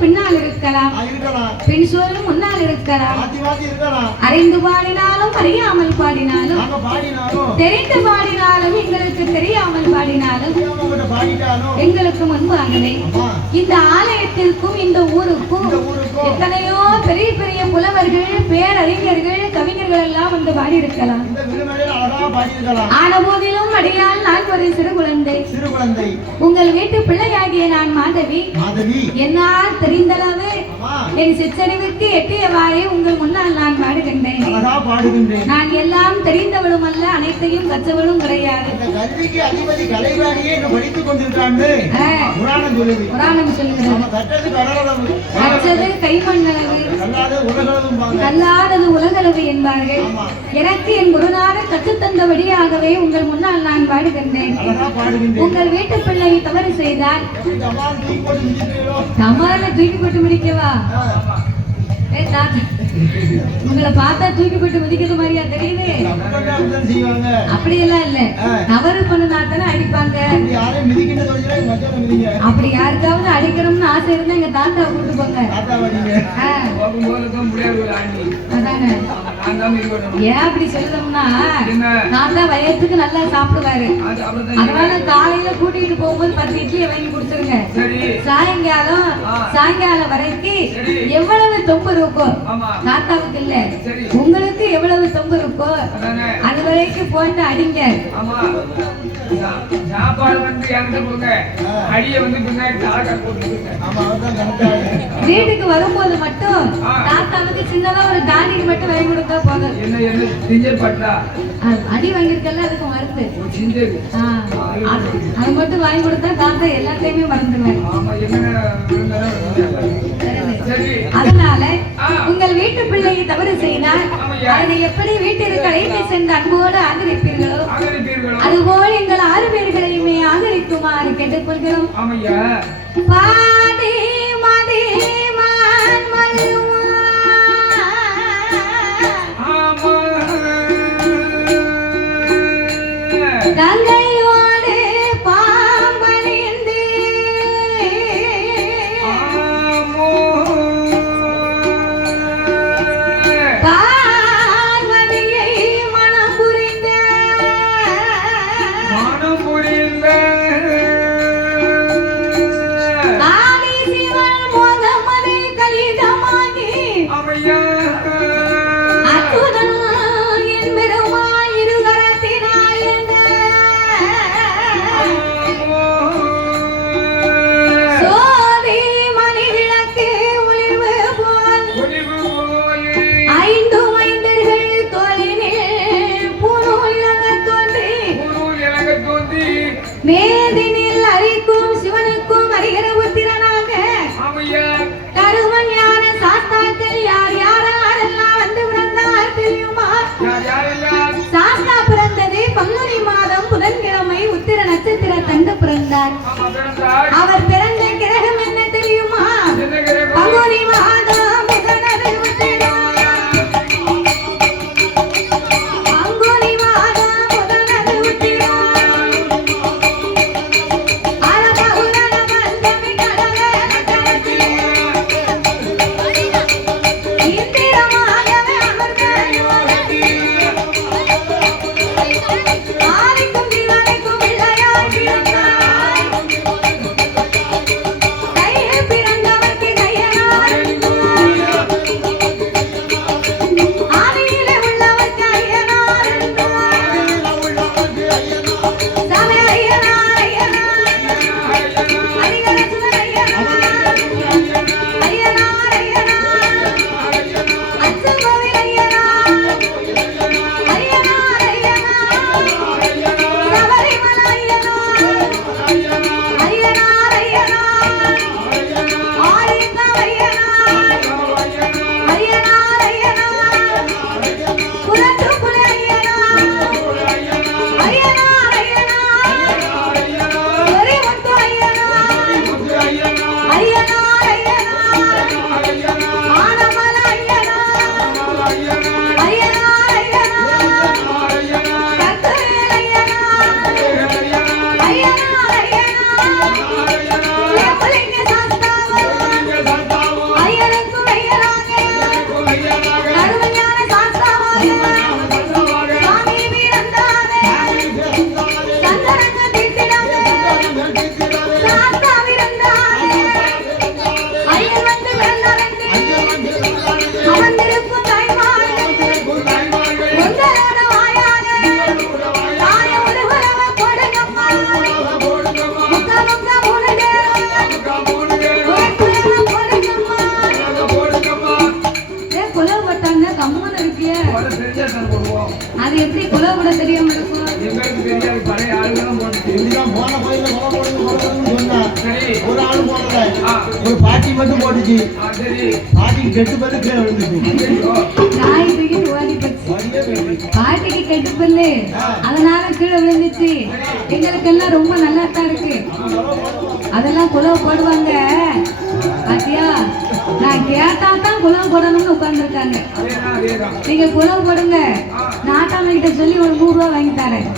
பின்னால் இருக்கலாம், பின் சொல் முன்னால் இருக்கலாம். அறிந்து பாடினாலும் அறியாமல் பாடினாலும், தெரிந்து பாடினாலும் எங்களுக்கு தெரியாமல் பாடினாலும், எங்களுக்கு முன்பாகவே இந்த ஆலயத்திற்கும் இந்த ஊருக்கும் எத்தனையோ பெரிய பெரிய புலவர்கள், பேரறிஞர்கள், கவிஞர்கள் எல்லாம் வந்து பாடி இருக்கலாம். ஆன போதிலும் அடியால் நான் ஒரு சிறு குழந்தை. உங்கள் வீட்டு பிள்ளையாகிய நான் மாதவி. என்னால் தெரிந்தளவு என் சிற்றறிவுக்கு எட்டியவாறே உங்கள் முன்னால் நான் பாடுகின்றேன். நான் எல்லாம் தெரிந்தவளும் அல்ல, அனைத்தையும் கற்றவளும் கிடையாது. புராணம் சொல்லுகிறது, கற்றது கைமண்ணளவு, கல்லாதது உலகளவு என்பார்கள். எனக்கு என் குருநாதர் கற்றுத்தந்தபடியாகவே உங்கள் முன்னால் நான் பாடுகின்றேன். உங்கள் வீட்டு பிள்ளை தவறு செய்தால் தவறான தூக்கி போட்டு முடிக்கவா? உங்களை பார்த்தா தூக்கி போட்டு மிதிக்கிறது மாதிரியா தெரியுது? அப்படியெல்லாம் இல்ல, தவறு பண்ணுனா தானே அடிப்பாங்க. அப்படி யாருக்காவது அடிக்கணும்னு ஆசை இருந்தா எங்க தாத்தா கூட்டு போங்க. அதானே, ஏன் அப்படி சொல்லணும்னா தாத்தா வயசுக்கு நல்லா சாப்பிடுவாரு. அதனால காலையில கூட்டிட்டு போகும்போது 10 இட்லியை வாங்கி கொடுத்துருங்க. சாயங்காலம் வரைக்கும் எவ்வளவு தொம்பு இருக்கோ, தாத்தாவுக்கு இல்ல உங்களுக்கு எவ்வளவு தொம்பு இருக்கோ அது வரைக்கும் போட்டு அடிங்க. வீட்டுக்கு வரும்போது மட்டும் தாத்தாவுக்கு சின்னதா ஒரு தானிக்கு மட்டும் வாங்கி கொடுத்தா போதும். அடி வாங்கிருக்கல, அதுக்கு மருந்து அது மட்டும் வாங்கி கொடுத்தா தாத்தா எல்லாத்தையுமே மறந்துடுவாரு. அதனால உங்கள் வீட்டு பிள்ளையை தவறு செய்தால் அதை எப்படி வீட்டிற்கு அழைத்து சென்று அன்போடு ஆதரிப்பீர்களோ அதுபோல் எங்கள் 6 பேர்களையுமே ஆதரிக்குமாறு கேட்டுக்கொள்கிறோம். பாதி மதி கங்கையோடு பாம்பணிந்து பார்வதியை மனம் புரிந்த ஆதிசி கருமையான சாஸ்தாவாக சுவாமி வீரந்தாவே சந்தனங்க தீட்டிடாவே சாஸ்தா வீரந்தாவே ஐயர் வந்து பிறந்தவன் அமர்ந்திருக்கும் தாய்மார்கள் உங்களோட வாயாக தாய உருவரவ போடுங்கம்மா முக்க முக்க மூணு நேரம் உருவரவ போடுங்கம்மா குலவு போட்டாங்க கம்முன்னு இருக்கிய அது எப்படி குலவு போட தெரியாம இருக்கும் ஒரு ஆளு போடல ஒரு பாட்டி மட்டும் போட்டுச்சு பாட்டிக்கு கெட்டு பல்லு கீழே விழுந்துச்சு நாய் தூக்கிட்டு ஓடி போச்சு பாட்டிக்கு கெட்டு பல்லு அதனால கீழே விழுந்துச்சு எங்களுக்கு எல்லாம் ரொம்ப நல்லா தான் இருக்கு அதெல்லாம் குலவு போடுவாங்க பாத்தியா நான் கேட்டா தான் குலவு போடணும்னு உட்கார்ந்துருக்காங்க நீங்க குலவு போடுங்க நாட்டாம கிட்ட சொல்லி ஒரு 100 ரூபாய் வாங்கி தரேன்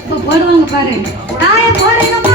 இப்ப போடுவாங்க பாரு தாய போடுங்கம்மா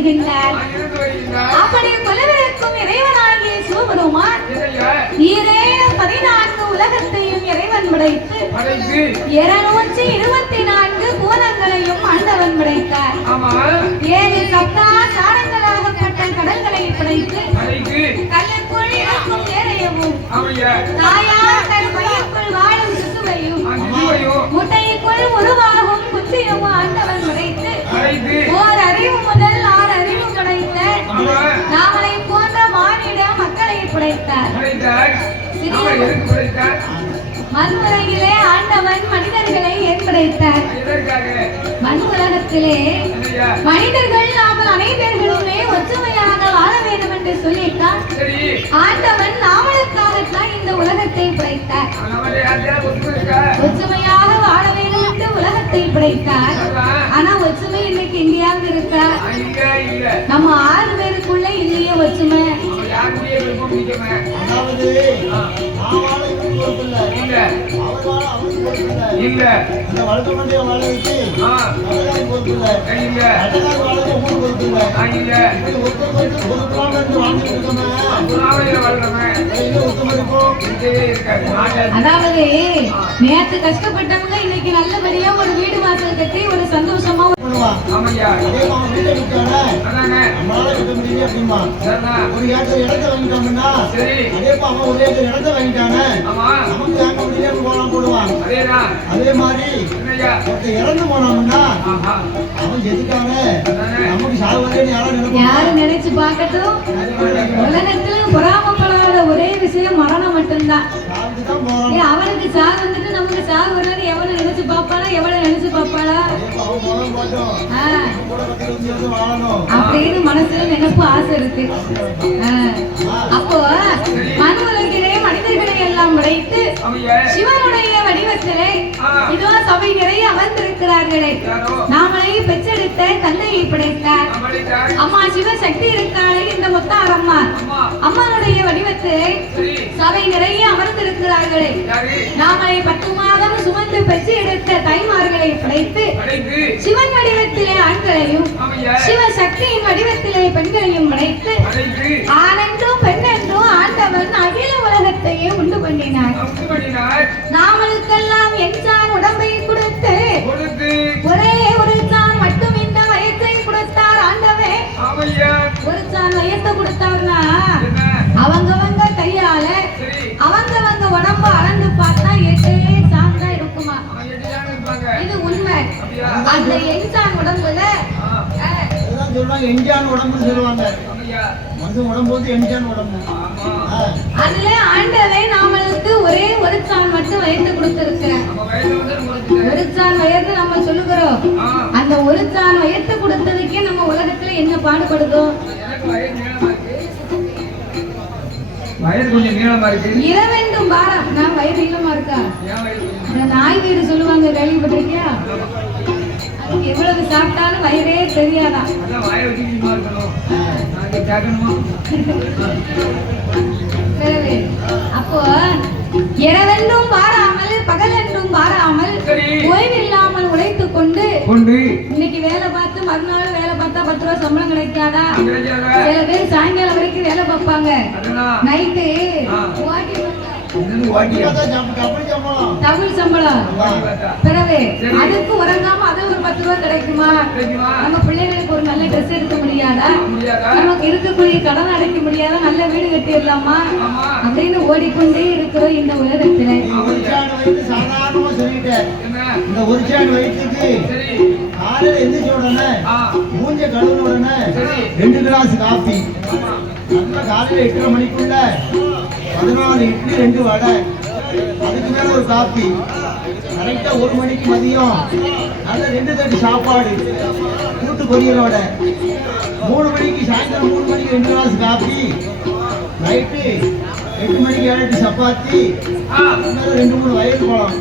வருகின்றார். அப்படி கொலுவிருக்கும் இறைவனாகிய சிவபெருமான் ஈரேழு 14 உலகத்தையும் இறைவன் படைத்து 224 பூதங்களையும் ஆண்டவன் படைத்தார். 7 சப்தா சாரங்களாகப்பட்ட கடல்களை படைத்து கல்லுக்குள் இருக்கும் ஏரையவும் தாயார் கருப்பைக்குள் வாழும் சிசுவையும் முட்டைக்குள் உருவாகும் குச்சியும் ஆண்டவன் படைத்து ஓர் அறிவு முதல் 6 அறிவு படைத்த நாமளை போன்ற மானிட மக்களை படைத்தார். மண்ணுலகிலே ஆண்டவன் மனிதர்களை ஏற்படைத்தார். மண் உலகத்திலே மனிதர்கள் நாமல் அனைவர்களுமே ஒற்றுமையாக வாழ வேண்டும் என்று சொல்லிட்டான். ஆண்டவன் நாமளுக்காகத்தான் இந்த உலகத்தை படைத்தார். ஒற்றுமையாக வாழ வேண்டும் என்று உலகத்தை படைத்தார். ஆனா ஒற்றுமை இன்னைக்கு எங்கேயாவது இருக்கா? நம்ம 6 பேருக்குள்ள இல்லையே ஒற்றுமை. அதாவது நேற்று கஷ்டப்பட்டவங்க இன்னைக்கு நல்லபடியா ஒரு வீடு வாசல் கட்டி ஒரு சந்தோஷமா ஒரு ஏக்கர் இடத்தை வாங்கிட்டாங்கன்னா ஒரு ஏக்கர் இடத்தை வாங்கிட்டாங்க நமக்கு ஏக்க முடியல போடுவான். அதே மாதிரி இறந்து போனோம்னா அவன் எதுக்காக நமக்கு சாகுவதே யாரும் நினைச்சு பார்க்கட்டும். உலகத்துல பொறாமப்படாத ஒரே விஷயம் மரணம் மட்டும்தான். அவனுக்கு சாகு வந்துட்டு நமக்கு சாகு வராது. எவனை நினைச்சு பார்ப்பாளா? எவனை நினைச்சு பார்ப்பாளா? அப்படின்னு மனசுல நினைப்பு ஆசை இருக்கு. அப்போ மண் உலகிலே மனிதர்களை எல்லாம் படைத்து சிவனுடைய வடிவத்திலே இதோ சபை நிறைய அமர்ந்திருக்கிறார்களே நாமளை பெற்றெடுத்த தந்தையை படைத்தார். அம்மா சிவசக்தி இருக்காளே இந்த முத்தார் அம்மா அம்மாவுடைய வடிவத்திலே சபை நிறைய அமர்ந்திருக்கிறார்களே நாமளை 10 மாதம் சுமந்து பெற்று எடுத்த தாய்மார்களை படைத்து சிவன் வடிவத்திலே ஆண்களையும் சிவசக்தியின் வடிவத்திலே பெண்களையும் படைத்து ஆணென்றும் பெண்ணென்றும் ஆண்டவன் அகில உலகத்தையே உண்டு பண்ணினார். நாமளுக்கெல்லாம் என்சான் உடம்பை கொடுத்து ஒரே ஒரு சான் மட்டும் இந்த வயத்தை கொடுத்தார் ஆண்டவே. ஒரு சான் வயத்தை கொடுத்தார்னா அவங்கவங்க கையால அவங்கவங்க உடம்பு அளந்து பார்த்தா 8 சான் தான் இருக்குமா? இது உண்மை. அந்த என்சான் உடம்புல எஞ்சான் உடம்புன்னு சொல்லுவாங்க. மனுஷன் உடம்பு வந்து எஞ்சான் உடம்பு. அதுல ஆண்டவே நாமளுக்கு ஒரே ஒரு சான் மட்டும் வயத்தை கொடுத்திருக்கிறார். ஒரு சான் வயது நம்ம சொல்லுகிறோம். அந்த ஒரு சான் வயத்தை கொடுத்ததுக்கே நம்ம உலகத்துல என்ன பாடுபடுதோம்? வயது கொஞ்சம் நீளமா இருக்கு. இரவெண்டும் பாரம். நான் வயது நீளமா இருக்கா? இந்த நாய் வீடு சொல்லுவாங்க, கேள்விப்பட்டிருக்கியா? அதுக்கு எவ்வளவு சாப்பிட்டாலும் வயிறே தெரியாதா? அப்போ இரவென்றும் பாராமல் பகலென்றும் பாராமல் ஓய்வில்லாமல் உழைத்துக் கொண்டு இன்னைக்கு வேலை பார்த்து மறுநாள் வேலை பார்த்தா 10 ரூபா சம்பளம் கிடைக்காதா? சில பேர் சாயங்காலம் வரைக்கும் வேலை பார்ப்பாங்க. நைட்டு தமிழ் சம்பளம் பிறகு அதுக்கு உறங்காம அது ஒரு 10 ரூபா கிடைக்குமா? நம்ம பிள்ளைகளுக்கு ஒரு நல்ல ட்ரெஸ் எடுக்க முடியாதா? நமக்கு இருக்கக்கூடிய கடன் அடைக்க முடியாதா? நல்ல வீடு கட்டிடலாமா அப்படின்னு ஓடிக்கொண்டே இருக்கிறோம் இந்த உலகத்துல. சாதாரணமா சொல்லிட்டேன். இந்த ஒரு சான் வயிற்றுக்கு காலையில எந்திரிச்ச உடனே மூஞ்ச கழுவுன உடனே 2 கிளாஸ் காபி. காலையில 8:30 மணிக்குள்ள 14 இட்லி 2 வடை, அதுக்கு மேல ஒரு காபி. கரெக்டா 1 மணிக்கு மதியம் நல்ல 2 தட்டு சாப்பாடு கூட்டு பொரியலோட. 3 மணிக்கு சாயந்தரம் 3 மணிக்கு 2 கிளாஸ் காபி. நைட்டு 8 மணிக்கு 7 சப்பாத்தி, 2-3 வயது பழம்.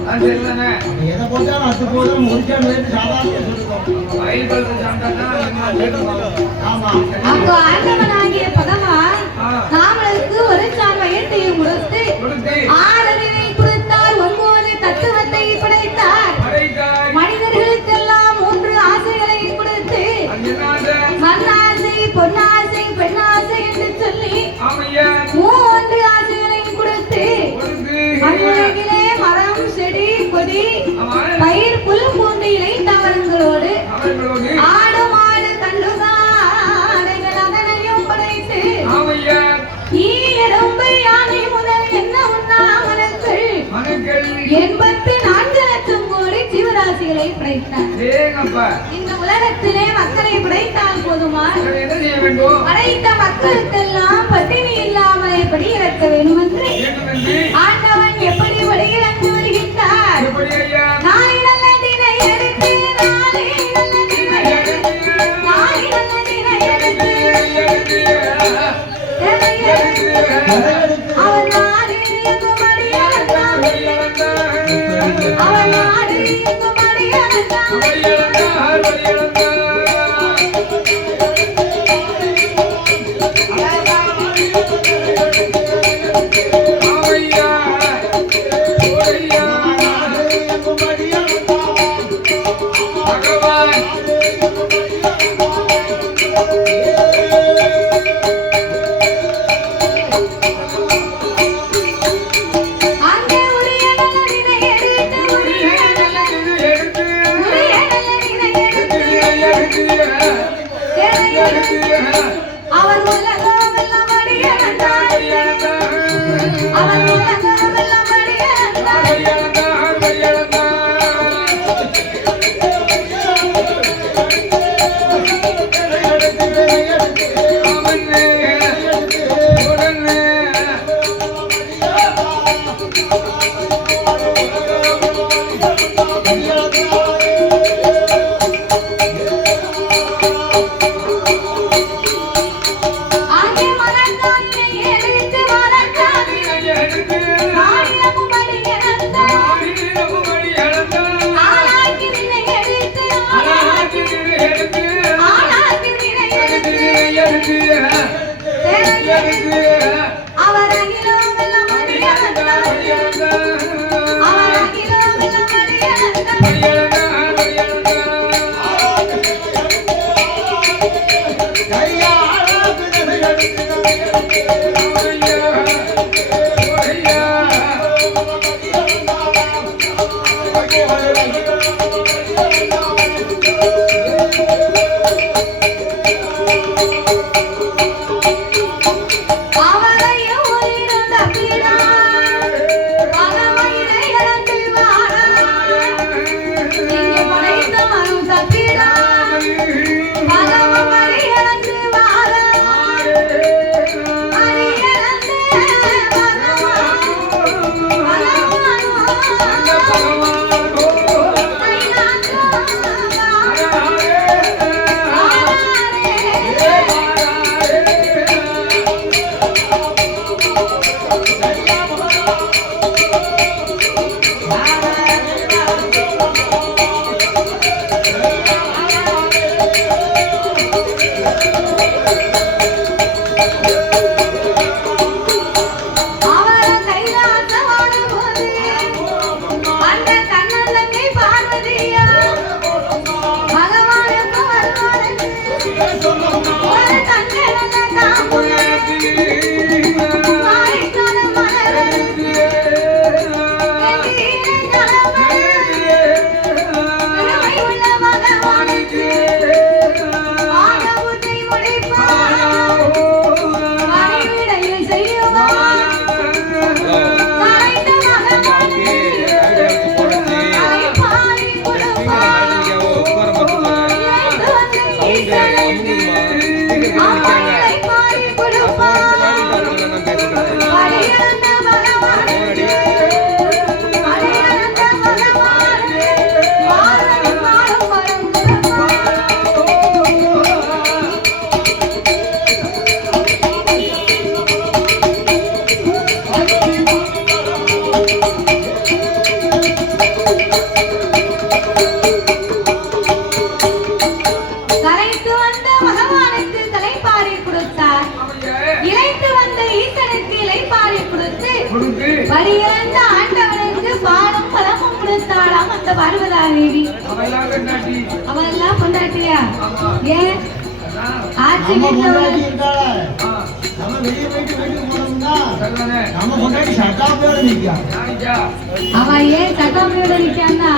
எதை போட்டாலும் அது போதும். ஒரு சான் வயிற்று சாதாரண சொல்லுவோம். ஆமா. அப்போ ஆண்டவனாகிய பகவான் நாமளுக்கு ஒரு சான் வயிற்றையும் கொடுத்து 6 அறிவை கொடுத்தார். 9 தத்துவத்தை படைத்தார். மனிதர்களுக்கெல்லாம் 3 ஆசைகளை கொடுத்து மண்ணாசை பொன்னாசை பெண்ணாசை என்று சொல்லி மூன்று ஆசைகளையும் கொடுத்து மண்ணுலகிலே மரம் செடி கொடி பயிர் புல் பூண்டு இலை தாவரங்களோடு ஆடு மாடு கண்டுகாடைகள் அதனையும் படைத்து ஈரம்பு யானை முதல் என்ன உண்ணாமலர்கள் 84 லட்சம் கோடி ஜீவராசிகளை படைத்தார். இந்த உலகத்திலே மக்களை படைத்தால் போதுமா? படைத்த மக்களுக்கெல்லாம் பட்டினி இல்லாமல் எப்படி இறக்க வேண்டும் என்று ஆண்டவன் எப்படி வழியிறங்கி வருகின்றார். நாய் நல்லதினை எடுத்து நாளை நல்லதினை எடுத்து நாய் நல்லதினை எடுத்து அவன் நாடு எங்கும் அடியளந்தான் அவன் நாடு எங்கும் அடியளந்தான் அவன் உலகமெல்லாம் அடியளந்தான் அவன் உலகமெல்லாம் அடியளந்தான் அவர் அகிலமெல்லாம் அடியளந்தான் அவர் அகிலமெல்லாம் அடியளந்தான் வழியிறந்த ஆண்டவனுக்கு பாலும் பழமும் கொடுத்தாளாம் அந்த பார்வதாதேவி. அவெல்லாம் பொண்டாட்டியா? ஏன் ஆட்சி நம்ம வீட்டுல பொண்டாட்டி உள்ள இருக்காள, நம்ம வெளிய போயிட்டு வீட்டுக்கு போனோம்னா நம்ம பொண்டாட்டி சட்டாப்போட நிக்கா. அவன் ஏன் சட்டாமையோட நிக்கான்னா,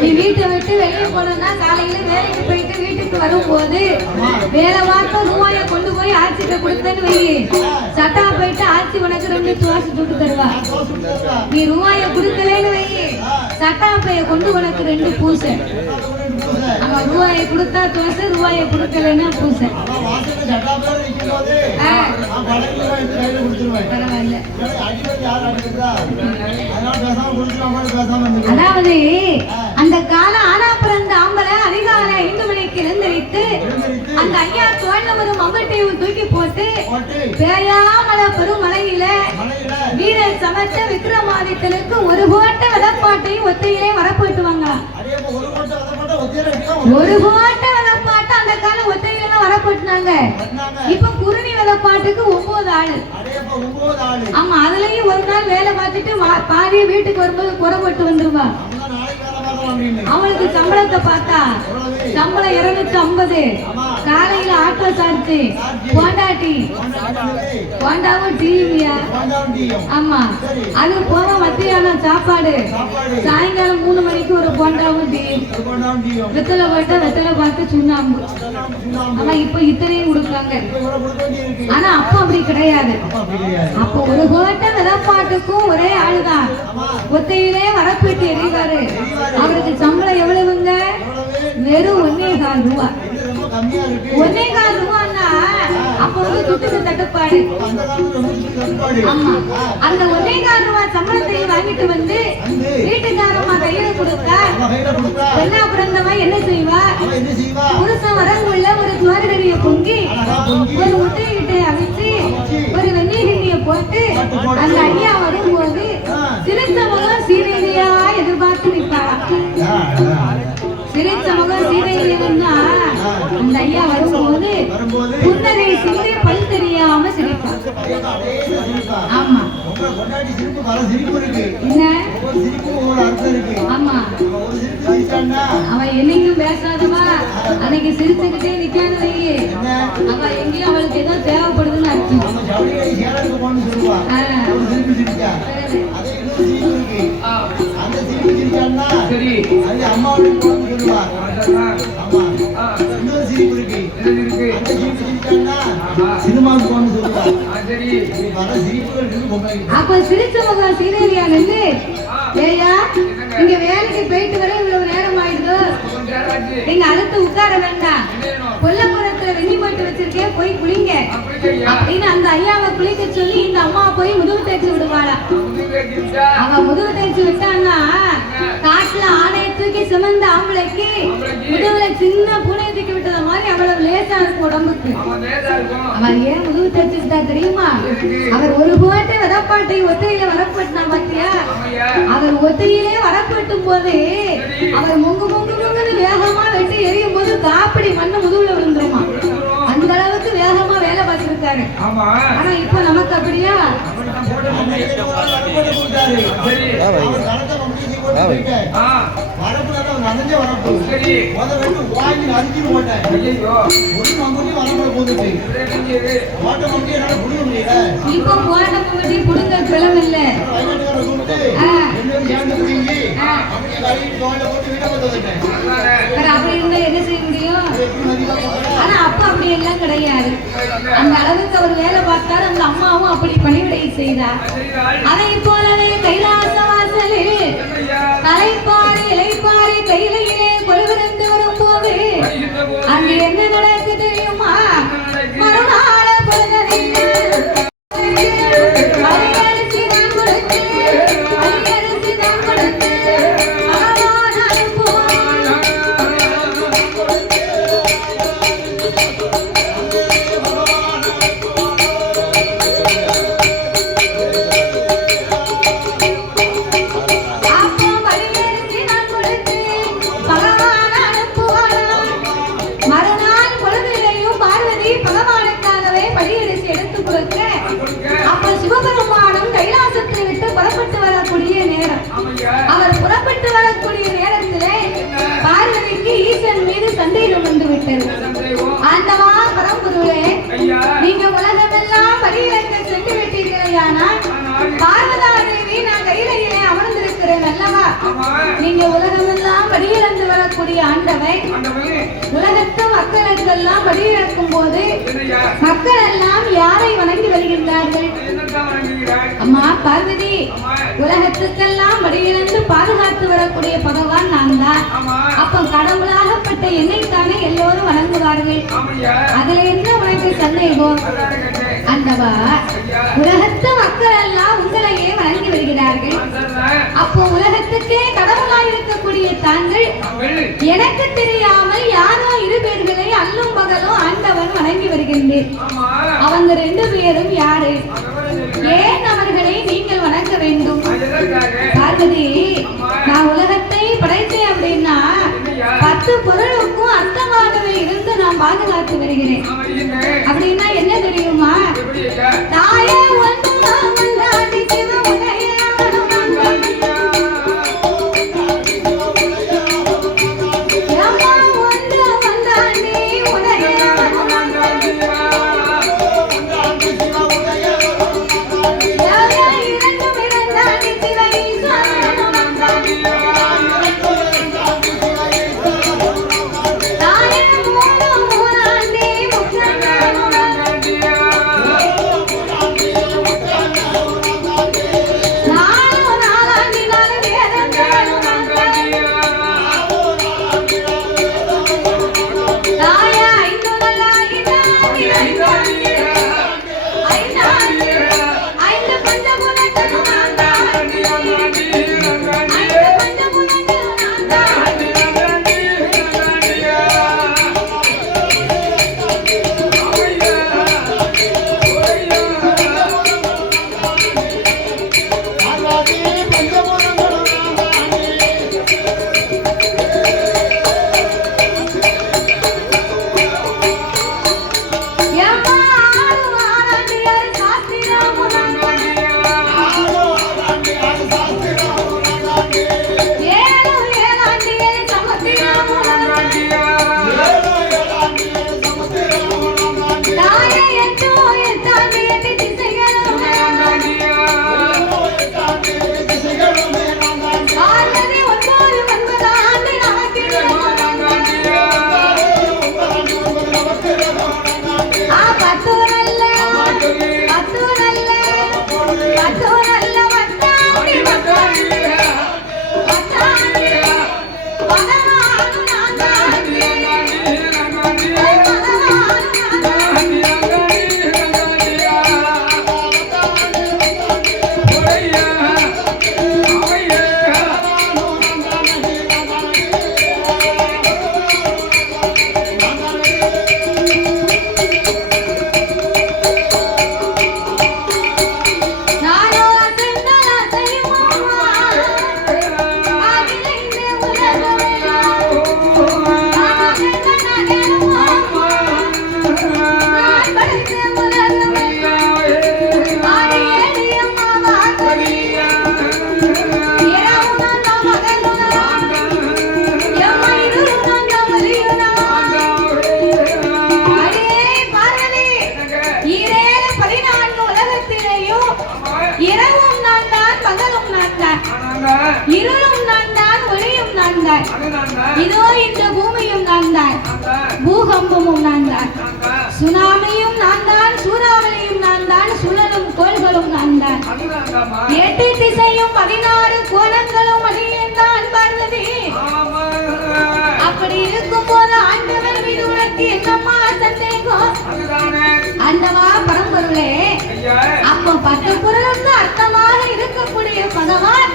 நீ வீட்டை விட்டு வெளியே போனா காலையில வேலைக்கு போயிட்டு வீட்டுக்கு வரும்போது வேலை பார்த்த ரூபாய கொண்டு போய் ஆட்சிட்ட கொடுத்தேன்னு வை, சட்டா போயிட்டு ஆட்சி உனக்கு 2 தோசை சுட்டு தருவா. நீ ரூபாய கொடுக்கலன்னு வை, சட்டா பைய கொண்டு உனக்கு 2 பூசை. அவன் ரூபாய கொடுத்தா தோசை, ரூபாய கொடுக்கலன்னா பூசை. அவன் வாசல்ல சட்டாப்போட நிக்கும்போது நான் பழங்களை எடுத்து கையில கொடுத்துருவேன். பரவாயில்ல. அடிபட்டு யாரும் அடிக்கிறதா? அதனால பேசாம கொடுத்துருவாங்க, பேசாம இருந்துருவேன். அதாவது அந்த கால ஆனா பிறந்த ஆம்பளை அதிகாலை 5 மணிக்கு எழுந்திரித்து அந்த ஐயா தோண்ட ஒரு மம்பட்டியை தூக்கி போட்டு பேயாமல பெரும் மலையில வீரர் சமத்த விக்ரமாதித்தனுக்கு ஒரு கோட்டை விதப்பாட்டையும் ஒத்தையிலே வரப்பட்டுவாங்க. ஒரு கோட்டை விதப்பாட்டு அந்த காலம் ஒத்தையில வரப்பட்டுனாங்க. இப்ப குருணி விதப்பாட்டுக்கு 9 ஆளு. ஆமா, அதுலயும் ஒரு நாள் வேலை பார்த்துட்டு பாதிய வீட்டுக்கு வரும்போது புறப்பட்டு வந்துருவா. அவளுக்கு சம்பளத்தை பார்த்தா சம்பளம் 250. காலையில ஆட்டோ சார்ஜ், போண்டாட்டி போண்டாவும் டிவியா. ஆமா, அது போக மத்தியானம் சாப்பாடு, சாயங்காலம் 3 மணிக்கு ஒரு போண்டாவும் டீ, வெத்தலை போட்டா வெத்தலை பார்த்து சுண்ணாம்பு. ஆனா இப்ப இத்தனையும் கொடுக்குறாங்க. ஆனா அப்ப அப்படி கிடையாது. அப்ப ஒரு கோட்டை விதப்பாட்டுக்கும் ஒரே ஆளுதான் ஒத்தையிலே வரப்பட்டு எறிவாரு. அவருக்கு சம்பளம் எவ்வளவுங்க? வெறும் 1.25 ரூபா. 1.25 ரூபான்னா அப்ப வந்து துட்டுக்கு தட்டுப்பாடு. ஆமா, அந்த 1.25 ரூபா சம்பளத்தையும் வாங்கிட்டு வந்து வீட்டுக்காரம்மா கையில கொடுத்தா பெண்ணா பிறந்தவன் என்ன செய்வா? புருஷன் வரங்குள்ள ஒரு துவாரகடிய பொங்கி ஒரு முட்டையிட்டு அவிச்சு ஒரு வெண்ணெய் கிண்ணிய போட்டு அந்த ஐயா வரும்போது சிரிச்ச முகம் சீதையா எதிர்பார்த்து நிற்பாரா. சிரிச்ச முகம் சீதையா அந்த ஐயா வரும்போது புன்னகை சிந்தை பல் தெரியாம சிரிப்பார். ஆமா, என்ன? ஆமா, அவன் என்னைக்கும் பேசாதவா அன்னைக்கு சிரிச்சுக்கிட்டே நிக்காத வையே, அவ எங்கேயும் அவளுக்கு ஏதோ தேவைப்படுதுன்னு அர்த்தம். அப்ப சிரிச்ச முகம் சீதேவியா நின்று, ஏயா இங்க வேலைக்கு போயிட்டு வர இவ்வளவு நேரம் ஆயிடுதோ, நீங்க அடுத்து உட்கார வேண்டாம், கொல்லப்புறத்துல வெண்ணி போட்டு வச்சிருக்கேன், போய் குளிங்க அப்படின்னு அந்த ஐயாவை குளிக்க சொல்லி இந்த அம்மா போய் முதுகு தேய்ச்சி விடுவாளா. அவ முதுகு தேய்ச்சி விட்டான்னா காட்டுல ஆணைய தூக்கி சுமந்த ஆம்பளைக்கு முதுகுல சின்ன பூனை தூக்கி விட்டத மாதிரி அவ்வளவு லேசா இருக்கும் உடம்புக்கு. அவர் ஏன் முதுகு தேய்ச்சிட்டா தெரியுமா? அவர் ஒரு போட்டு விதப்பாட்டை ஒத்தையில வரப்பட்டா பாத்தியா, அவர் ஒத்தையிலே வரப்பட்டும் போது அவர் முங்கு முங்கு முங்குன்னு வேகமா வெட்டி எரியும் போது காப்பிடி மண்ணு முதுகுல விழுந்துருமா. அந்த அளவுக்கு வேகமா வேலை பார்த்திருக்காரு. ஆனா இப்ப நமக்கு அப்படியா? இப்ப போராட்ட முன்னாடி புடுங்க கிளம்ப இல்ல. அப்படி இருந்தா என்ன செய்ய முடியும்? ஆனா அப்ப அப்படி எல்லாம் கிடையாது. அந்த அளவுக்கு அவர் வேலை பார்த்தாரு. அந்த அம்மாவும் அப்படி பணிவிடை செய்தார். அதை போலவே கைலாச வாசலில் தலைப்பாறை இலைப்பாறை கையிலே கொள்விருந்து வரும்போது அங்கு என்ன நடக்கு தெரியுமா? மறுநாள பொழுதில் மறுநாள் உலகத்து மக்களுக்கெல்லாம் படியிறக்கும் போது மக்கள் எல்லாம் யாரை வணங்கி வருகின்றார்கள்? அம்மா பார்வதி, உலகத்துக்கெல்லாம் படியிழந்து பாதுகாத்து வரக்கூடிய பகவான் நான் தான். அப்ப கடவுளாகப்பட்ட என்னைத்தானே எல்லோரும் வணங்குவார்கள். அதுல என்ன உனக்கு சந்தேகம்? அந்தவா, உலகத்து மக்கள் எல்லாம் உங்களையே வணங்கி வருகிறார்கள். அப்போ உலகத்துக்கே கடவுளாய் இருக்கக்கூடிய தாங்கள் எனக்கு தெரியாமல் யாரோ இரு பேர்களை அல்லும் பகலும் ஆண்டவன் வணங்கி வருகின்றேன். அவங்க 2 பேரும் யாரு? ஏன் அவர்களை நீங்கள் வணங்க வேண்டும்? பார்வதி, நான் உலகத்தை படைத்தேன் அப்படின்னா 10 பொருளுக்கும் அர்த்தமாகவே இருந்து நான் பாதுகாத்து வருகிறேன். அப்படின்னா என்ன தெரியுமா? தாயே ஒன்று இருளும் நான் தான், ஒளியும் நான் தான். இதோ இந்த பூமியும் நான் தான், பூகம்பமும் நான் தான், சுனாமியும் நான் தான், சூறாவளியும் நான் தான், சுழலும் கோள்களும் நான் தான், 8 திசையும் 16 கோணங்களும் அடியேன் தான் பார்வதி. அப்படி இருக்கும் போது ஆண்டவர் மீது உனக்கு என்னம்மா சந்தேகம்? ஆண்டவா பரம்பொருளே, அப்ப 10 பொருளுக்கு அர்த்தமாக இருக்கக்கூடிய பகவான்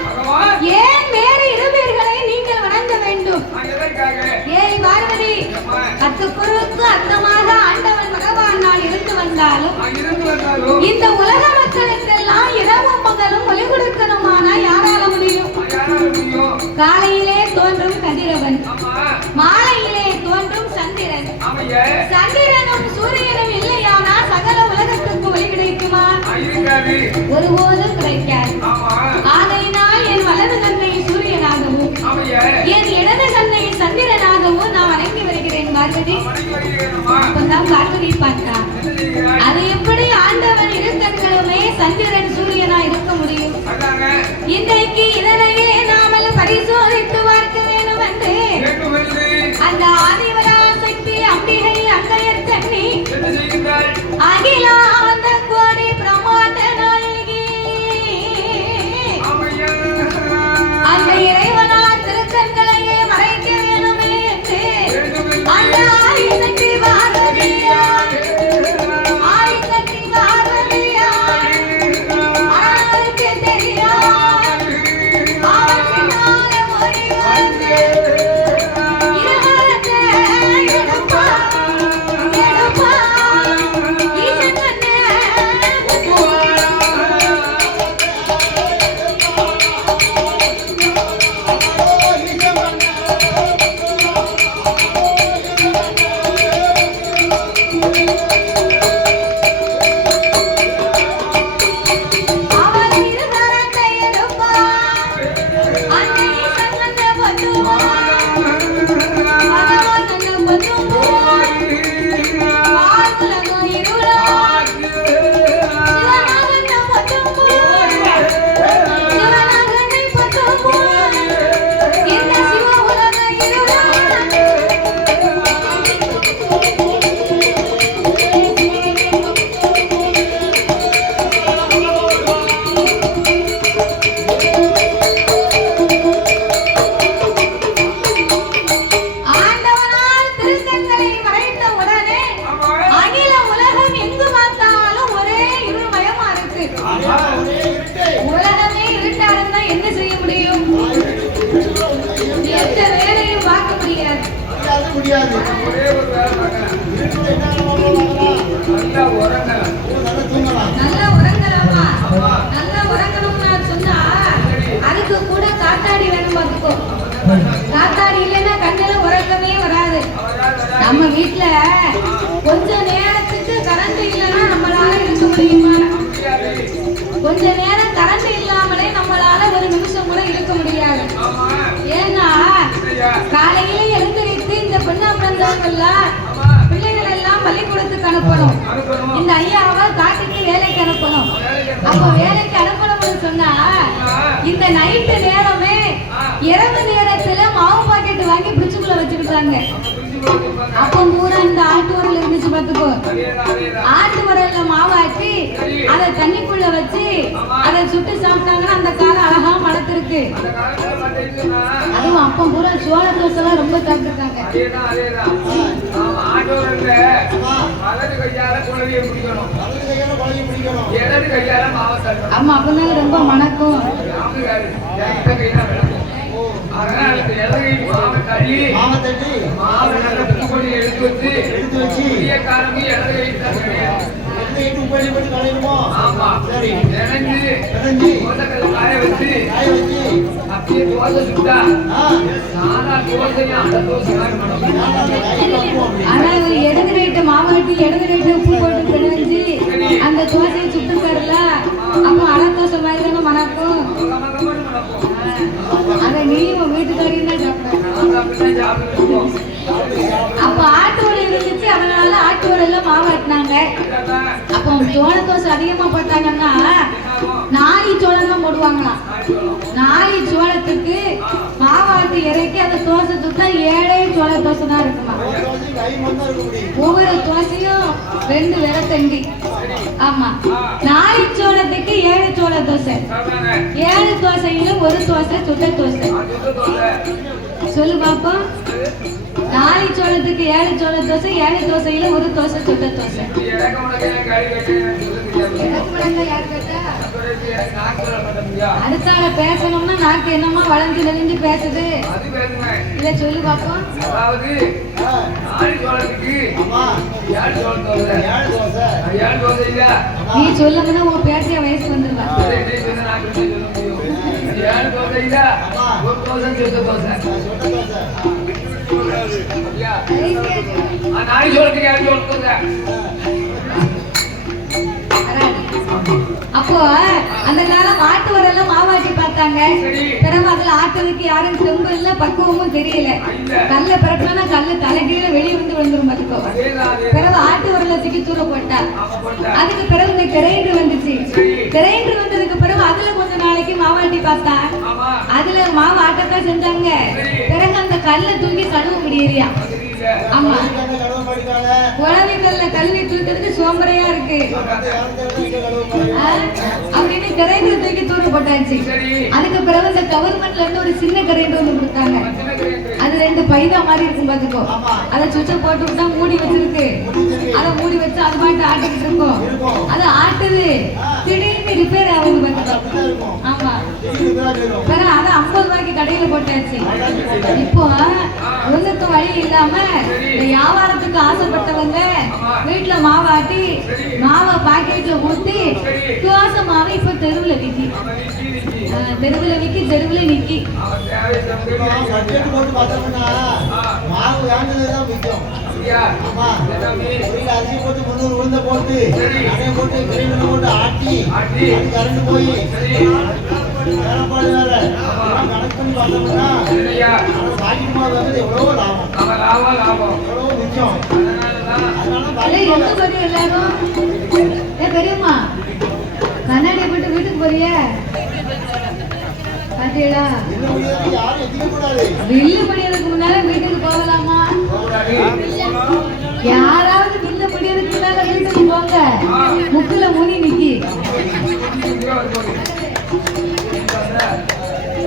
ஏன் வேறு 2 பேர்களை நீங்கள் வணங்க வேண்டும்? ஏய் பார்வதி, 10 பொருளுக்கு அர்த்தமாக ஆண்டவன் பகவான் நான் இருந்து வந்தாலும் இந்த உலக மக்களுக்கெல்லாம் இரவும் பகலும் ஒளி கொடுக்கணுமானா யாரால முடியும்? காலையிலே தோன்றும் கதிரவன், மாலையிலே தோன்றும் சந்திரன். சந்திரனும் சூரியனும் இல்லையானா சகல உலகத்துக்கு ஒளி கிடைக்குமா? ஒருபோதும் கிடைக்காது. ஆகையினால் என் வலது கண்ணை சூரியனாகவும் என் இடது கண்ணை சந்திரனாகவும் நான் வணங்கி வருகிறேன் பார்வதி. அப்பதான் பார்வதி பார்த்தா, அது எப்படி ஆண்டவன் இருக்கங்களுமே சந்திரன் சூரியனா இருக்க முடியும்? இன்றைக்கு இதனையே நாமல் பரிசோதித்து பார்க்க வேண்டும் என்று அந்த தீபங்களை மறைத்த உடனே அகில உலகம் எங்கு பார்த்தாலும் ஒரே இருள்மயமா இருக்கு. உலகமே இருட்டா இருந்தா என்ன செய்ய முடியும்? எந்த வேலையும் பார்க்க முடியாது. ஒரே ஒரு வேலை பார்க்கலாம். நல்லா உறங்கலாமா? நல்லா உறங்கணும்னா சொன்னா அதுக்கு கூட காத்தாடி வேணும் பார்த்துக்கோ. காத்தாடி இல்லைன்னா கண்ணுல உறக்கமே வராது. நம்ம வீட்டுல கொஞ்ச நேரத்துக்கு கரண்ட் இல்லைன்னா நம்மளால இருக்க முடியுமா? கொஞ்ச நேரம் கரண்ட் இல்லாமலே நம்மளால ஒரு நிமிஷம் கூட இருக்க முடியாது. ஏன்னா காலையில எழுந்திரித்து இந்த பெண்ணா பிறந்தவங்கெல்லாம் பிள்ளைகள் எல்லாம் பள்ளிக்கூடத்துக்கு அனுப்பணும். இந்த ஐயாவை காட்டுக்கு வேலைக்கு அனுப்பணும். அப்ப வேலைக்கு அனுப்பணும்னு சொன்னா இந்த நைட்டு நேரமே இரவு நேரத்துல மாவு பாக்கெட் வாங்கி பிடிச்சுக்குள்ள வச்சுக்கிட்டாங்க. அப்ப பூரா இந்த ஆட்டு உரல் இருந்துச்சு பார்த்துக்கோ. ஆட்டு உரல்ல மாவாட்டி அதை தண்ணிக்குள்ள வச்சு அதை சுட்டு சாப்பிட்டாங்கன்னா அந்த காலம் அழகா மலத்திருக்கு. அதுவும் அப்ப பூரா சோள தோசை எல்லாம் ரொம்ப சாப்பிட்டுருக்காங்க. ஆமா அப்பதான் ரொம்ப மணக்கும். எடுத்து வச்சு ஆனா இடது நைட்டு மாவாட்டி இடது நைட்டு உப்பு போட்டு பிணைஞ்சு அந்த தோசையை சுட்டுக்காருல அப்போ அரை தோசை மாதிரி தானே மணக்கும். அதை நீயும் வீட்டுக்காரியும் தான் சாப்பிடுறேன். அப்ப ஆட்டு உரல் இருந்துச்சு, அதனால ஆட்டு உரல்ல மாவாட்டினாங்க. அப்போ சோள தோசை அதிகமா போட்டாங்கன்னா நாளி சோளம் தான் போடுவாங்களாம். நாளி சோளத்துக்கு மாவாட்டி இறக்கி அந்த தோசை சுட்டா 7 சோள தோசை தான் இருக்குமா. ஒவ்வொரு தோசையும் 2 விரத்தண்டி. ஆமா, நாளி சோளத்துக்கு 7 சோள தோசை. 7 தோசையில ஒரு தோசை சுட்ட தோசை. சொல்லு பாப்போம். நாளி சோளத்துக்கு 7 சோள தோசை, 7 தோசையில ஒரு தோசை சுட்ட தோசை. அடுத்தால பேசணும்னா நாக்கு என்னமா வளைஞ்சு நெளிஞ்சு பேசுது. இல்ல சொல்லு பாப்போம். நீ சொல்லுங்கன்னா உன் பேசிய வயசு வந்துருவா. அப்போ அந்த காலம் ஆட்டு உரல்ல மாவாட்டி பார்த்தாங்க. பிறகு அதுல ஆட்டுறதுக்கு யாரும் செம்பு இல்ல, பக்குவமும் தெரியல. கல்ல பிறப்புனா கல்லு தலைகீழ வெளியே வந்து விழுந்துரும் பார்த்துக்கோ. பிறகு ஆட்டு உரல்ல தூக்கி தூர போட்டா. அதுக்கு பிறகு இந்த கிரைண்டர் வந்துச்சு. கிரைண்டர் வந்ததுக்கு பிறகு அதுல கொஞ்ச நாளைக்கு மாவாட்டி பார்த்தா. அதுல மாவு ஆட்டத்தான் செஞ்சாங்க. பிறகு அந்த கல்லை தூக்கி கழுவ முடியலையா. ஆமா, உழவிக்கல்ல கல்வி தூக்கிறதுக்கு சோம்பரையா இருக்கு அப்படின்னு கிரைண்டர் தூக்கி தூர போட்டாச்சு. அதுக்கு பிறகு இந்த கவர்மெண்ட்ல இருந்து ஒரு சின்ன கிரைண்டர் ஒண்ணு கொடுத்தாங்க. அது 2 பைதா மாதிரி இருக்கும் பாத்துக்கோ. அதை சுவிட்ச போட்டு மூடி வச்சிருக்கு. அதை மூடி வச்சு அது பாட்டு ஆட்டிக்கிட்டு இருக்கும். அது ஆட்டுது, திடீர்னு ரிப்பேர் ஆகுது பாத்துக்கோ. ஆமா, பிறகு அதை 50 ரூபாய்க்கு கடையில போட்டாச்சு. இப்போ ஒண்ணுக்கு வழி இல்லாம வியாபாரத்துக்கு ஆசைப்பட்டவங்க வீட்டுல மாவாட்டி மாவை பாக்கெட்ல ஊத்தி தோசை மாவை இப்ப தெருவுல விக்கி தெருவுல நிக்கி. அரிசி போட்டு 300 உளுந்த போட்டு அதை போட்டு கிரைண்டர் போட்டு ஆட்டி கரண்ட் போய் கணக்கு பண்ணி பார்த்தோம்னா பாக்கெட் மாவு வந்து எவ்வளவோ லாபம், எவ்வளவோ மிச்சம். பெரியம்மா கண்ணாடியை போட்டு வீட்டுக்கு போறிய பாத்தீங்களா? வில்லு முடியறதுக்கு முன்னால வீட்டுக்கு போகலாமா? யாராவது வில்லு முடியறதுக்கு முன்னால வீட்டுக்கு போங்க. முக்குல முனி நிக்கி,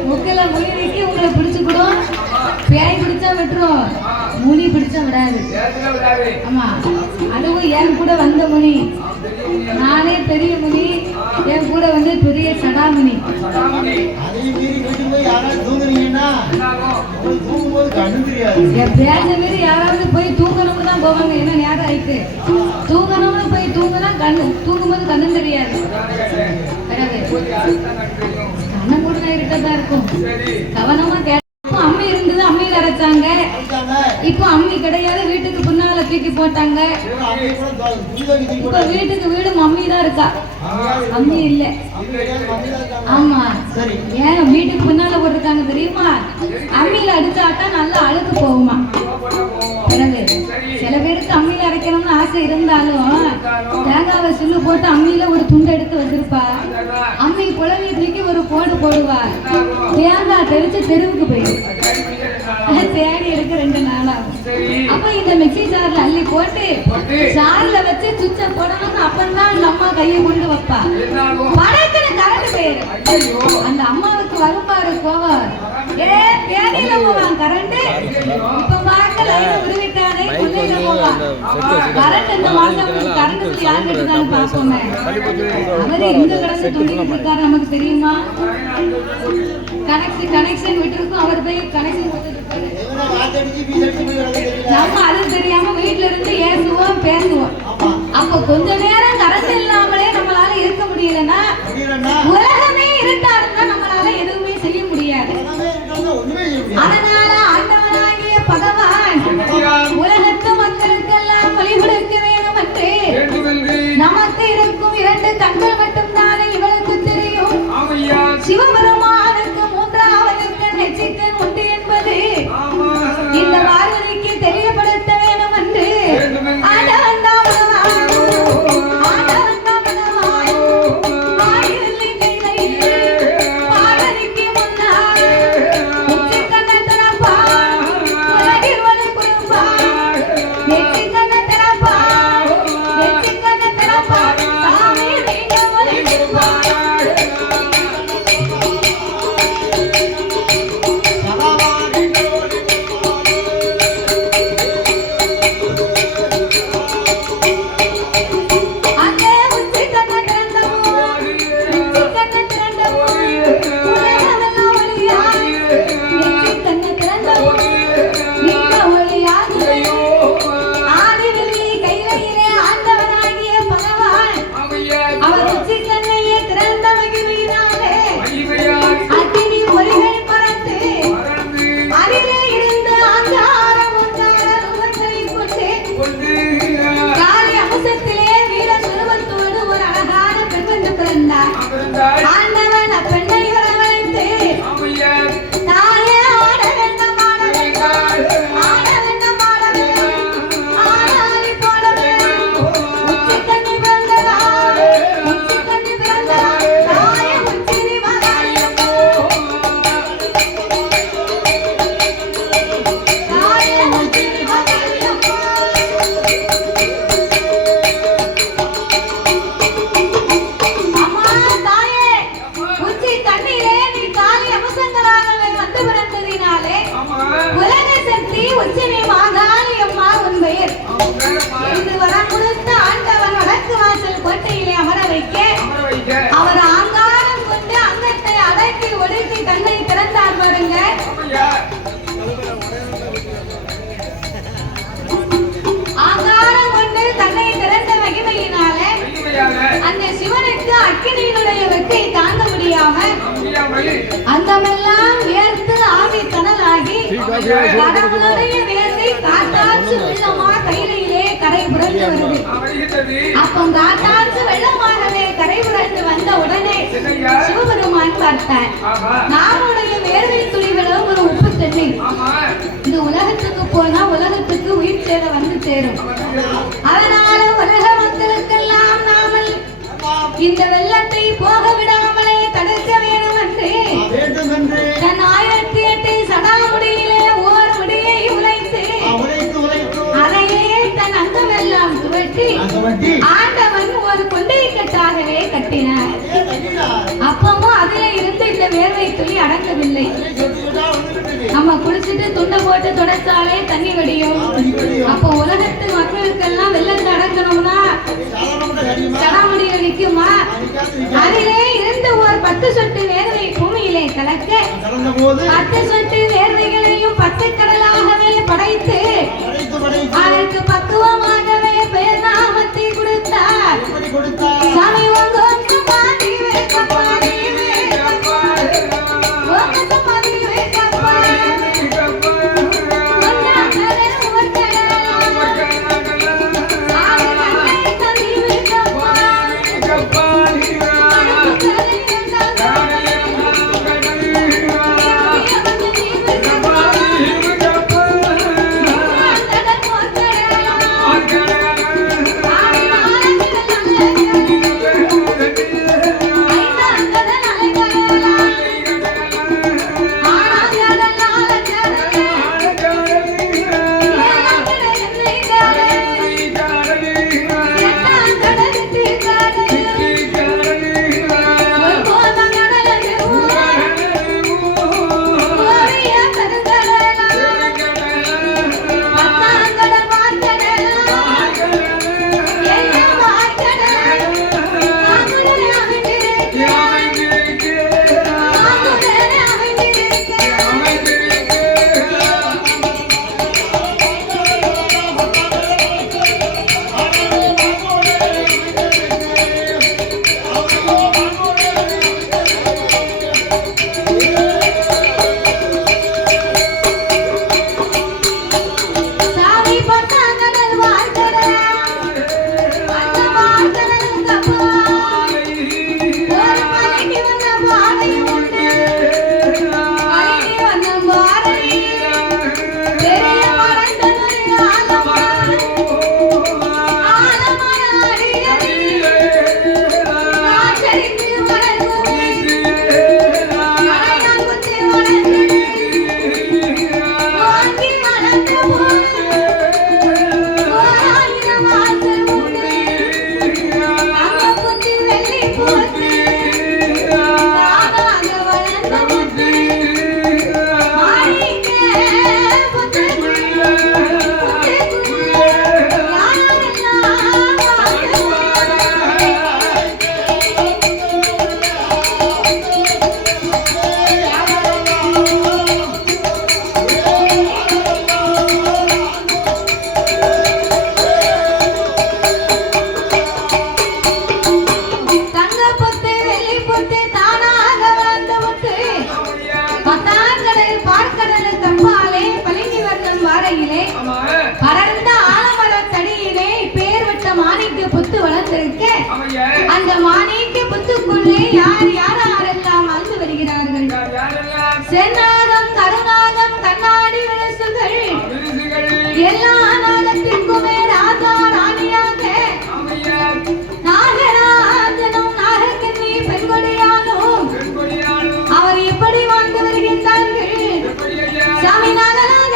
முக்குல முனி நிக்கி உங்களை பிடிச்சுக்கிடும். பேய் பிடிச்ச பிடிச்சா விட்டுரும், முனி பிடிச்சா விடாது. ஆமா, அதுவும் என் கூட வந்த முனி, நானே பெரிய முனி, என் கூட வந்து பெரிய சடாமுனி. என் பேச்ச மீறி யாராவது போய் தூங்கணும்னு தான் போவாங்க. என்ன நேரம் ஆயிட்டு, தூங்கணும்னு போய் தூங்கினா தூங்கும்போது கண்ணு தெரியாது. கண்ணம் கூட இருக்கதான் இருக்கும். கவனமா கேட்டோம். அம்மி இருந்தது, அம்மியில அரைச்சாங்க. இப்போ அம்மி கிடையாது, வீட்டுக்கு பின்னால தூக்கி போட்டாங்க. இப்ப வீட்டுக்கு வீடு மம்மி தான் இருக்கா, அம்மி இல்ல. ஆமா, ஏன் வீட்டுக்கு பின்னால போட்டிருக்காங்க தெரியுமா? அம்மியில அடிச்சாட்டா நல்லா அழுக்கு போகுமா. பிறகு சில பேருக்கு அம்மியில அரைக்கணும்னு ஆசை இருந்தாலும் தேங்காவை சுள்ளு போட்டு அம்மியில ஒரு துண்டு எடுத்து வச்சிருப்பா. அம்மி புலவி தூக்கி ஒரு போடு போடுவா. தேங்காய் தெரிச்சு தெருவுக்கு போயிடும். தேடி எடுக்க 2 நாள் ஆகும். அப்ப இந்த மிக்சி ஜார்ல அள்ளி போட்டு ஜார்ல வச்சு சுவிட்ச போடணும்னு அப்பந்தான் அந்த அம்மா கையை கொண்டு வைப்பா. படக்குன்னு கரண்ட் போயிடும். அந்த அம்மாவுக்கு வரும்பாரு கோவம். தேடியில போவான் கரண்ட். இப்ப பார்க்க லைன் உருவிட்டானே, கொள்ளையில போவான் கரண்ட். இந்த மாசம் கரண்ட் யார் கட்டுதான்னு பார்ப்போமே. அவரு எங்க கிடந்து துண்டிட்டு இருக்காரு நமக்கு தெரியுமா? கனெக்ஷன் விட்டுருக்கும், அவர் போய் கனெக்ஷன் கொடுத்துட்டு. நம்ம அது தெரியாம வீட்டுல இருந்து ஏசுவோம் பேசுவோம். அப்ப கொஞ்ச நேரம் கரண்ட் இல்லாமலே நம்மளால இருக்க முடியலன்னா, உலகமே இருட்டா இருந்தா நம்மளால எதுவுமே செய்ய முடியாது. அதனால ஆண்டவனாகிய பகவான் உலகத்து மக்களுக்கெல்லாம் வழி கொடுக்க வேண்டும் என்று நமக்கு இருக்கும் 2 கண்கள் மட்டும் தானே இவளுக்கு தெரியும். சிவபெருமானுக்கு 3வது கண் நெற்றிக்கண் உண்டு என்பது இந்த பார்வதிக்கு தெரியப்படுத்த வேண்டும் என்று ஆண்டவன் தான் அக்கினியினுடைய வெட்டை தாங்க முடியாமல் அந்தமெல்லாம் உயர்த்து ஆவி கனலாகி கடவுளுடைய வேலை காட்டாற்று வெள்ளமா கையிலே கரை புரண்டு வருது. அப்போ காட்டாற்று வெள்ளமாகவே கரை புரண்டு வந்த உடனே சிவபெருமான் பார்த்தார், நாமுடைய வேர்வை துளிகளும் ஒரு உப்பு தண்ணி இந்த உலகத்துக்கு போனா உலகத்துக்கு உயிர் சேர வந்து சேரும். அதனால உலக மக்களுக்கெல்லாம் நாமல் இந்த வெள்ளத்தை போக விடாமலே தடுக்க வேண்டும் என்று தன் 1008 சடாமுடியிலே ஓர் முடியை உழைத்து அதையே தன் அங்கமெல்லாம் துவட்டி ஆண்டவன் ஒரு கொண்டை கட்டாகவே கட்டினார். அப்பவும் அதிலே இருந்து இந்த வேர்வை துளி அடங்கவில்லை. நம்ம குளிச்சுட்டு துண்டை போட்டு போட்டு தொடச்சாலே தண்ணி வடியும். அப்போ உலகத்து மக்களுக்கெல்லாம் வெள்ளத்தை அடக்கணும்னா சடாமுடி அடிக்குமா? அதிலே இருந்து ஒரு 10 சொட்டு வேர்வை பூமியிலே கலக்க 10 சொட்டு வேர்வைகளையும் 10 கடலாகவே படைத்து அதற்கு பக்குவமாகவே பெயர் நாமத்தை கொடுத்தார். சாமி உங்க அந்த மாணிக்க புத்துக்குள்ளே யாரெல்லாம் வாழ்ந்து வருகிறார்கள்? சென்னாகம், கருநாகம், கண்ணாடி விளசுகள் எல்லா நாகத்திற்குமே ராஜா ராணியாக நாகராஜனும் நாகக்கண்ணி பெண்கொடியாலும் அவர் எப்படி வாழ்ந்து வருகின்றார்கள்? சாமி நாகராஜ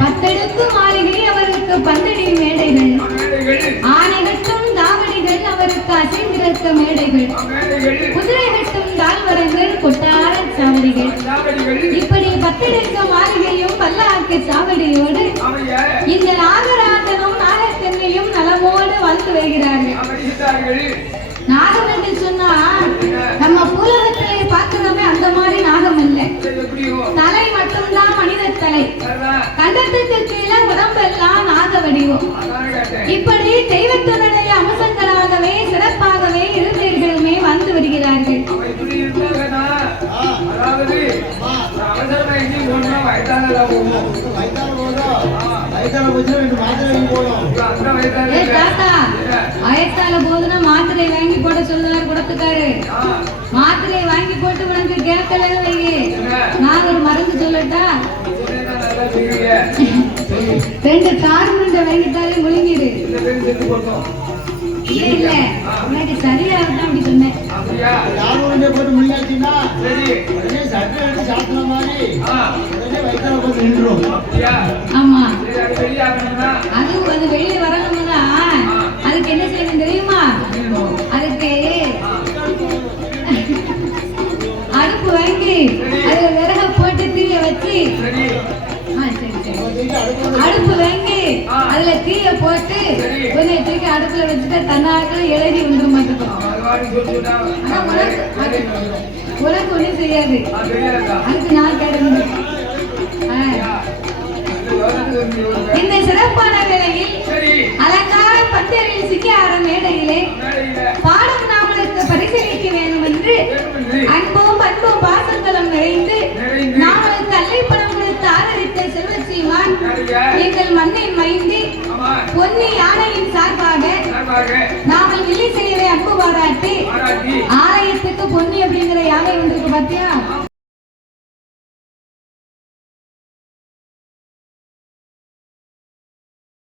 பத்தடுக்கு மாளிகை அவருக்கு பந்தடி மேடைகள் ஆணை கட்டும் தாவணிகள் அவருக்கு அசைந்திருக்க மேடைகள் குதிரை கட்டும் தாழ்வரங்கள் கொட்டார சாவடிகள் இப்படி பத்தடுக்கு மாளிகையும் பல்லாக்கு சாவடியோடு இந்த நாகராஜனும் நாகக்கண்ணையும் நலமோடு வாழ்ந்து வருகிறார்கள். நாகம் என்று சொன்னா நம்ம பூலகத்திலே பார்க்கிறோமே அந்த மாதிரி நாகம் இல்லை. தலை மட்டும்தான் மனித தலை, கண்டத்துக்கு கீழே உடம்பெல்லாம் நாக வடிவம். இப்படி தெய்வத்தினுடைய அம்சங்களாகவே சிறப்பாகவே இருந்தீர்களுமே வந்து வருகிறார்கள். வயசால போதுன்னா மாத்திரை வாங்கி போட சொல்லுவாரு குடத்துக்காரு. மாத்திரை வாங்கி போட்டு உனக்கு கேட்கல வைங்க, நான் ஒரு மருந்து சொல்லட்டா? 2 கார்மெண்ட் வாங்கிட்டாலே முழுங்கிடு. இல்ல உனக்கு சரியா இருந்தா அப்படி சொன்னேன். போட்டு முடியாச்சுன்னா உடனே சட்டை எடுத்து சாப்பிடுற மாதிரி உடனே வயிற்றால போட்டு நின்றுடும். ஆமா, அது வெளியே வரணும்னா அதுக்கு என்ன செய்யணும் தெரியுமா? அதுக்கு அடுப்பு வாங்கி அதுல விறக போட்டு தீய வச்சு, அடுப்பு வாங்கி அதுல தீய போட்டு கொஞ்சம் தூக்கி அடுப்புல வச்சுட்டு தன்னாக்கள் எழுதி வந்துடும் மாட்டோம். உனக்கு ஒண்ணும் செய்யாது, அதுக்கு நான் கேட்க. இந்த சிறப்பான வேளையில் அலங்கார பந்தரில் சிக்கார மேடையிலே பாடும் நாமளுக்கு பரிசீலிக்க வேண்டும் என்று அன்பும் பண்பும் பாசங்களும் நிறைந்து நாமளுக்கு அல்லைப்பணம் கொடுத்து ஆதரித்த செல்வச்சீமான் எங்கள் மண்ணின் மைந்தி பொன்னி யானையின் சார்பாக நாமல் வில்லி செய்யவே அன்பு பாராட்டி ஆலயத்துக்கு பொன்னி அப்படிங்கிற யானை ஒன்றுக்கு பார்த்தியா?